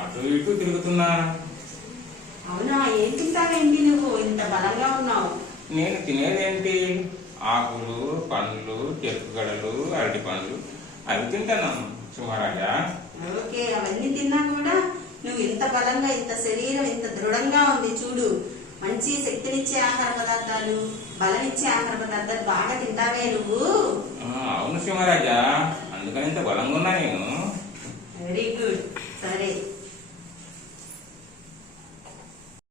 అటు ఇటు తిరుగుతున్నా. అవునా? ఏం తింటావేంటి నువ్వు ఇంత బలంగా ఉన్నావు? నేను తినేదేంటి? ఆకులు, పండ్లు, చెరుకుగడలు, అరటి పండ్లు అవి తింటాను సుమరాజా. ఓకే, అవన్నీ తిన్నా కూడా నువ్వు ఇంత బలంగా, ఇంత శరీరం ఇంత దృఢంగా ఉంది చూడు. మంచి శక్తినిచ్చే ఆహార పదార్థాలు, బలమిచ్చే ఆహార పదార్థాలు బాగా తింటావే నువ్వు. అవును సుమరాజా, అందుకని ఇంత బలంగా ఉన్నా నేను. Very good. సరే.